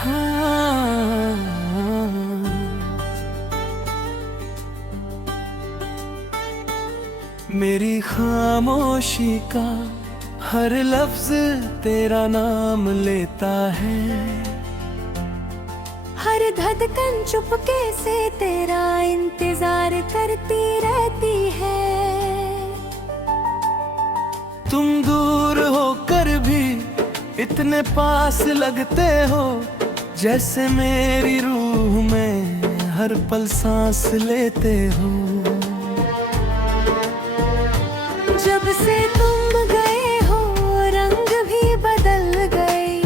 हाँ, मेरी खामोशी का हर लफ्ज तेरा नाम लेता है। हर धड़कन चुपके से तेरा इंतजार करती रहती है। तुम दूर होकर भी इतने पास लगते हो, जैसे मेरी रूह में हर पल सांस लेते हो। जब से तुम गए हो रंग भी बदल गए,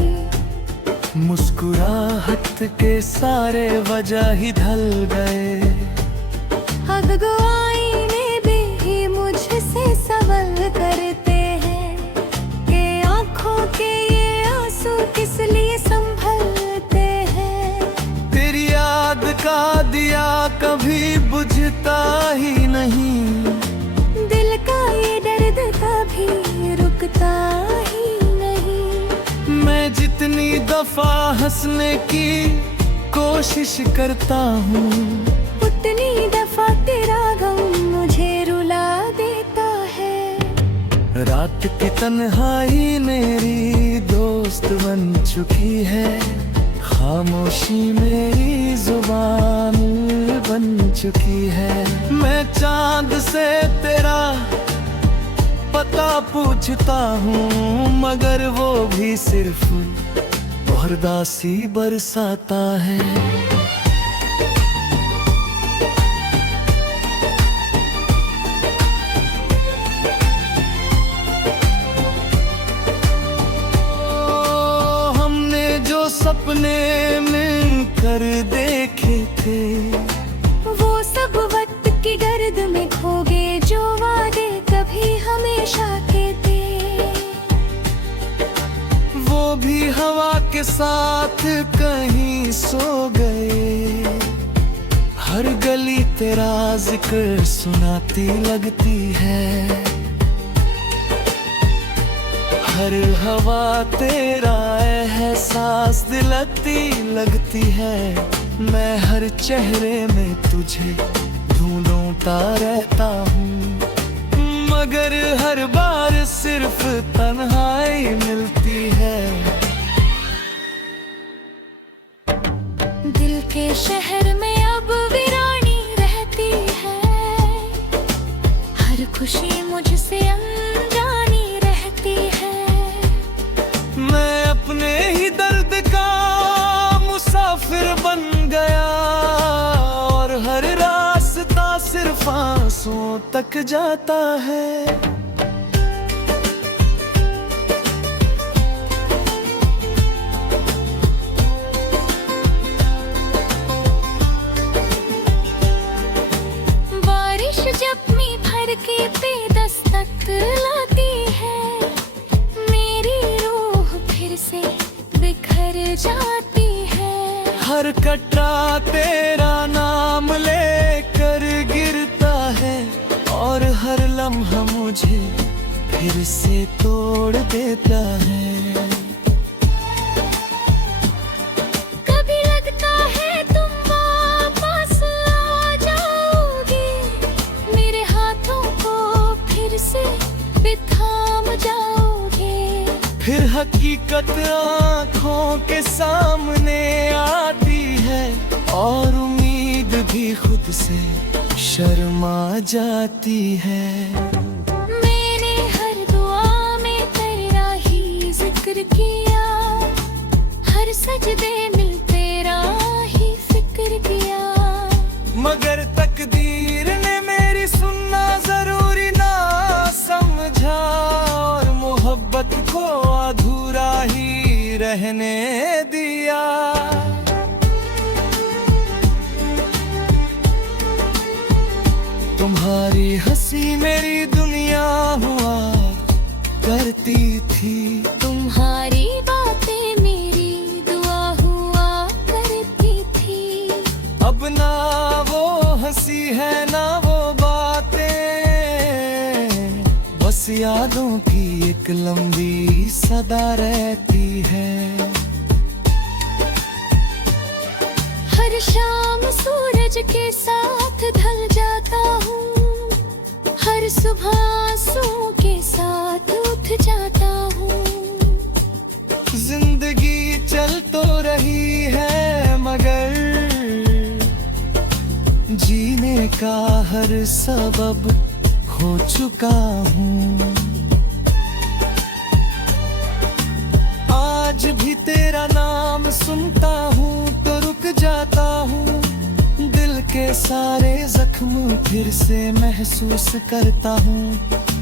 मुस्कुराहट के सारे वजह ही ढल गए। अब आईने भी मुझसे सवाल करते हैं कि आंखों के ये आंसू किस लिए संभलते हैं। तेरी याद का दिया कभी बुझता ही नहीं, दिल का ये दर्द कभी रुकता ही नहीं। मैं जितनी दफा हंसने की कोशिश करता हूँ, उतनी दफा तेरा गम मुझे रुला देता है। रात की तन्हाई मेरी दोस्त बन चुकी है, खामोशी मेरी जुबान बन चुकी है। मैं चांद से तेरा पता पूछता हूँ, मगर वो भी सिर्फ बरदासी बरसाता है। हमने जो सपने मिलकर देखे थे, वो सब वक्त की गर्द में खो गए, जो वादे कभी हमेशा के थे। वो भी हवा के साथ कहीं सो गए। हर गली तेरा जिक्र सुनाती लगती है, हर हवा तेरा एहसास दिलाती लगती है। मैं हर चेहरे में तुझे ढूंढता रहता हूँ, मगर हर बार सिर्फ तन्हाई मिलती है। दिल के शहर में अब वीरानी रहती है, हर खुशी मुझसे अनजानी रहती है। मैं अपने ही दर्द का मुसाफिर बन गया, और हर रास्ता सिर्फ आंसुओं तक जाता है। बारिश जब मी भर के पे दस्तक लाती है, मेरी रूह फिर से बिखर जाती है। हर कटरा तेरा नाम लेकर गिरता है, और हर लम्हा मुझे फिर से तोड़ देता है। कभी लगता है तुम वापस आ जाओगे, मेरे हाथों को फिर से थाम जाओगे। फिर हकीकत आँखों के सामने आती है, और उम्मीद भी खुद से शर्मा जाती है। मैंने हर दुआ में तेरा ही जिक्र किया, हर सजदे में तेरा ही फिक्र किया। मगर तकदीर ने मेरी सुनना जरूरी ना समझा, और मोहब्बत को अधूरा ही रहने दिया। तुम्हारी हंसी मेरी दुनिया हुआ करती थी, तुम्हारी बातें मेरी दुआ हुआ करती थी। अब ना वो हंसी है ना वो बातें, बस यादों की एक लंबी सदा रहती है। सूरज के साथ ढल जाता हूँ, हर सुबह आंसुओं के साथ उठ जाता हूँ। जिंदगी चल तो रही है मगर जीने का हर सबब खो चुका हूँ। आज भी तेरा नाम सुनता हूँ तो रुक जाता हूँ, दिल के सारे जख्म फिर से महसूस करता हूँ।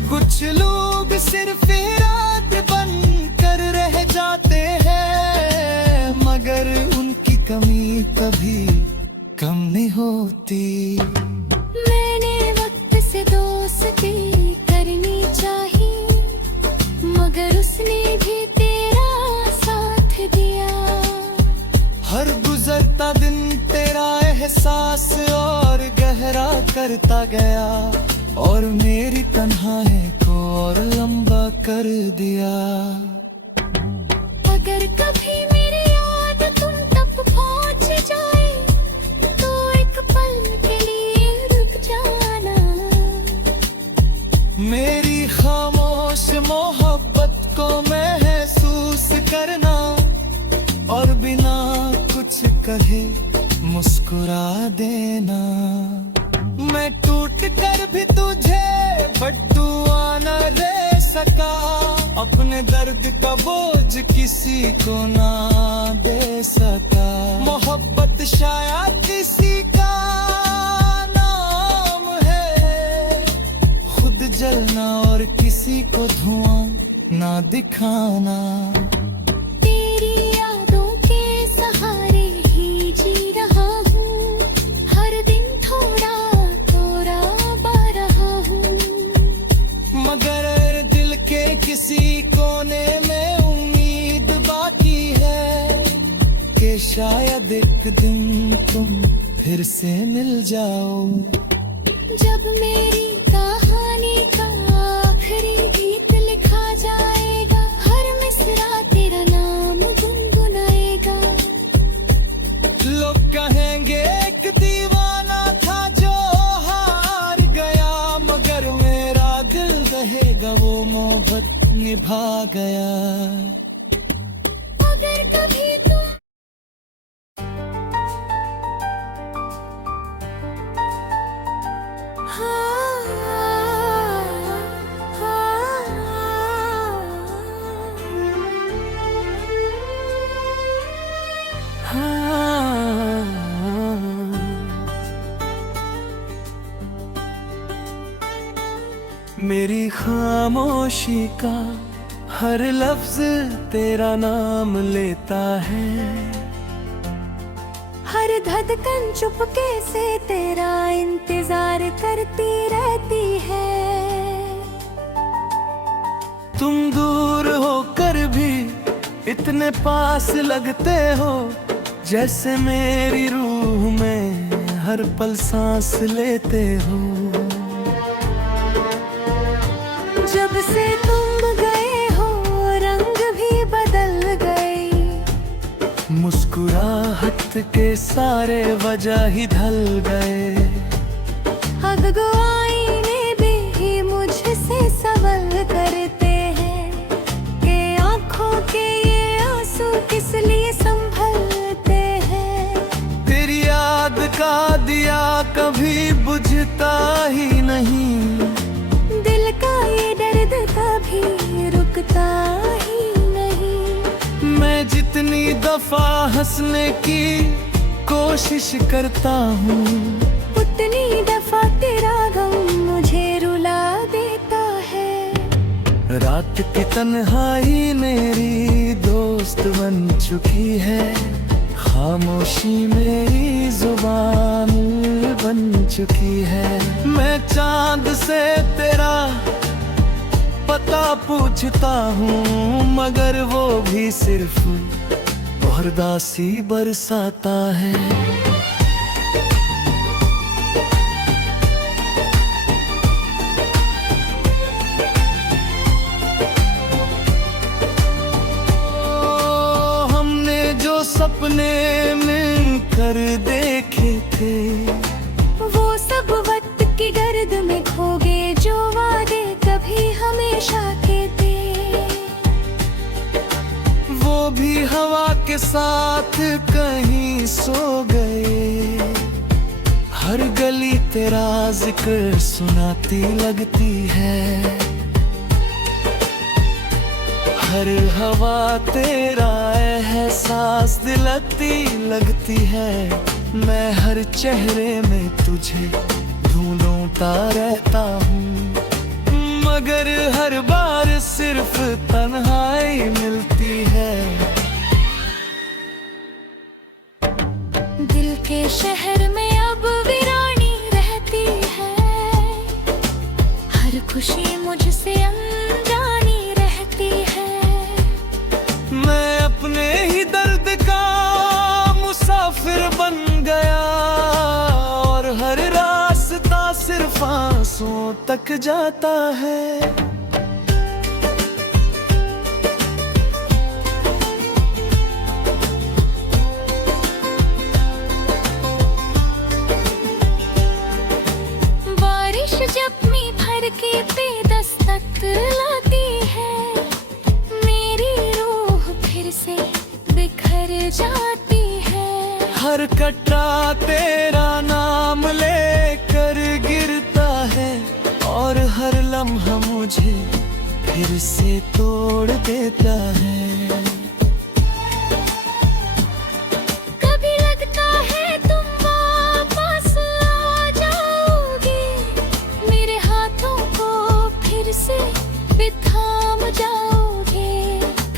कुछ लोग सिर्फ रात बन कर रह जाते हैं, मगर उनकी कमी कभी कम नहीं होती। मैंने वक्त से दोस्ती करनी चाहिए, मगर उसने भी तेरा साथ दिया। हर गुजरता दिन तेरा एहसास और गहरा करता गया, और मेरी तन्हाई को और लंबा कर दिया। अगर कभी मेरी याद तुम तक पहुंच जाए तो एक पल के लिए रुक जाना। मेरी खामोश मोहब्बत को महसूस करना, और बिना कुछ कहे मुस्कुरा देना। मैं टूट कर भी तुझे बद्दुआ न दे सका, अपने दर्द का बोझ किसी को ना दे सका। मोहब्बत शायद किसी का नाम है, खुद जलना और किसी को धुआं ना दिखाना। तेरी यादों के सहारे ही जी रहा हूँ, हर दिन थोड़ा थोड़ा पा रहा हूँ। मगर दिल के किसी कोने में उम्मीद बाकी है कि शायद एक दिन तुम फिर से मिल जाओ। जब मेरी कहानी का आखिरी गीत लिखा जाएगा, हर मिसरा तेरा नाम गुनगुनाएगा। लोग कहेंगे एक दीवाना था जो हार गया, मगर मेरा दिल रहेगा वो मोहब्बत निभा गया। अगर कभी तुम मेरी खामोशी का हर लफ्ज तेरा नाम लेता है, हर धड़कन चुपके से तेरा इंतजार करती रहती है। तुम दूर होकर भी इतने पास लगते हो, जैसे मेरी रूह में हर पल सांस लेते हो। जब से तुम गए हो रंग भी बदल गए, मुस्कुराहट के सारे वजह ही ढल गए। अब आईने भी मुझसे सवाल करते हैं कि आंखों के ये आंसू किस लिए संभलते हैं। तेरी याद का दिया कभी बुझता ही नहीं, दिल का ये दर्द कभी रुकता ही नहीं। मैं जितनी दफा हंसने की कोशिश करता हूँ, उतनी दफा तेरा गम मुझे रुला देता है। रात की तन्हाई मेरी दोस्त बन चुकी है, खामोशी मेरी जुबान बन चुकी है। मैं चांद से तेरा पता पूछता हूँ, मगर वो भी सिर्फ बरदासी बरसाता है। हमने जो सपने में कर देखे थे। वो सब वक्त की गर्द में खो गए जो वादे कभी हमेशा के थे। वो भी हवा के साथ कहीं सो गए। हर गली तेरा जिक्र सुनाती लगती है। हर हवा तेरा एहसास दिलाती लगती है। मैं हर चेहरे में तुझे ढूंढता रहता हूँ, मगर हर बार सिर्फ तन्हाई मिलती है। दिल के शहर में अब वीरानी रहती है। हर खुशी मुझसे अनजानी रहती है। मैं अपने ही दर्द का मुसाफिर बन गया, और हर रास्ता सिर्फ आंसुओं तक जाता है। बारिश जब मी भर के पे दस्तक लाती है, मेरी रूह फिर से बिखर जाती है। हर कटरा तेरा नाम लेकर गिरता है, और हर लम्हा मुझे फिर से तोड़ देता है। कभी लगता है तुम वापस आ जाओगे, मेरे हाथों को फिर से थाम जाओगे।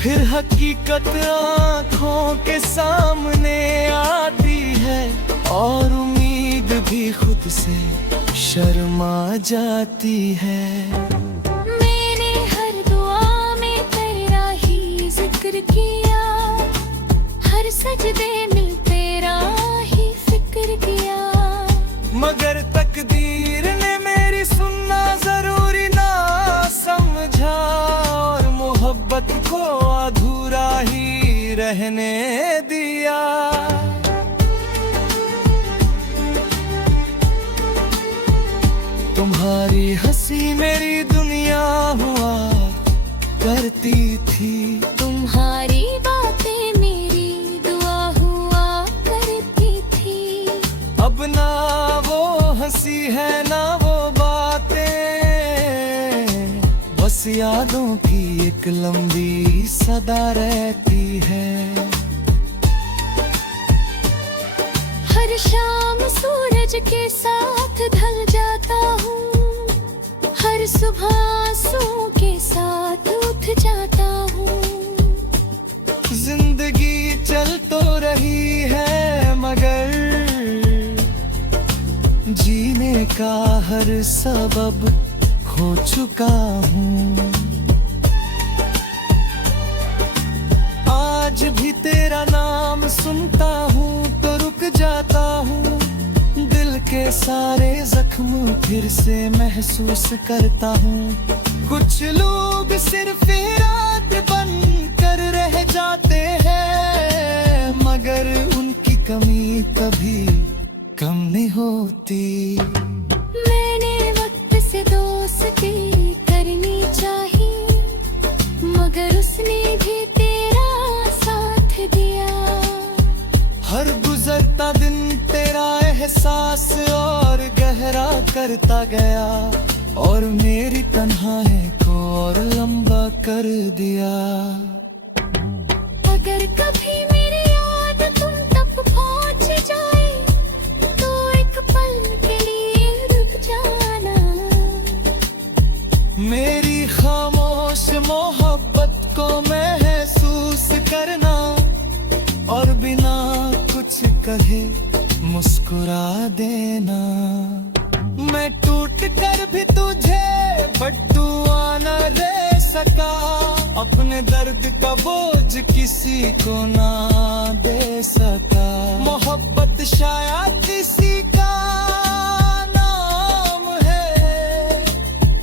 फिर हकीकत आँखों के सामने आती है, और उम्मीद भी खुद से शर्मा जाती है। मैंने हर दुआ में तेरा ही जिक्र किया, हर सजदे में तेरा ही फिक्र किया। मगर तकदीर ने मेरी सुनना जरूरी ना समझा, और मोहब्बत को अधूरा ही रहने दिया। तुम्हारी हंसी मेरी दुनिया हुआ करती थी। तुम्हारी बातें मेरी दुआ हुआ करती थी। अब ना वो हंसी है ना वो बातें, बस यादों की एक लंबी सदा रहती है। हर शाम सूरज के साथ ढल जाता हूँ, हर सुबह आंसुओं के साथ उठ जाता हूँ। जिंदगी चल तो रही है, मगर जीने का हर सबब खो चुका हूँ। आज भी तेरा नाम सुनता हूँ तो रुक जाता हूँ। दिल के सारे जख्म फिर से महसूस करता हूँ। कुछ लोग सिर्फ रात बन कर रह जाते हैं, मगर उनकी कमी कभी कम नहीं होती। मैंने वक्त से दोस्ती करनी चाहिए, मगर उसने भी तेरा साथ दिया। हर गुजरता दिन तेरा एहसास और गहरा करता गया, और मेरी तन्हाई को और लंबा कर दिया। अगर कभी मेरी याद तुम तक पहुंच जाए, तो एक पल के लिए रुक जाना। मेरी खामोश मोहब्बत को महसूस करना, और बिना कुछ कहे मुस्कुरा देना। मैं टूट कर भी तुझे बद्दुआ न दे सका, अपने दर्द का बोझ किसी को ना दे सका। मोहब्बत शायद किसी का नाम है,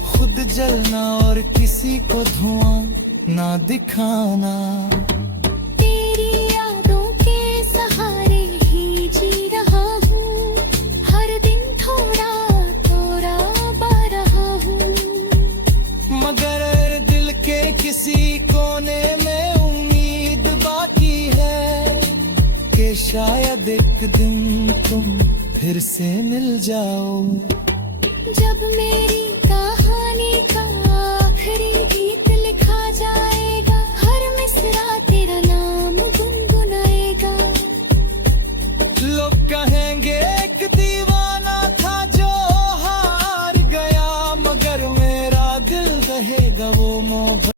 खुद जलना और किसी को धुआं ना दिखाना। तेरी यादों के सहारे ही शायद एक दिन तुम फिर से मिल जाओ। जब मेरी कहानी का आखिरी गीत लिखा जाए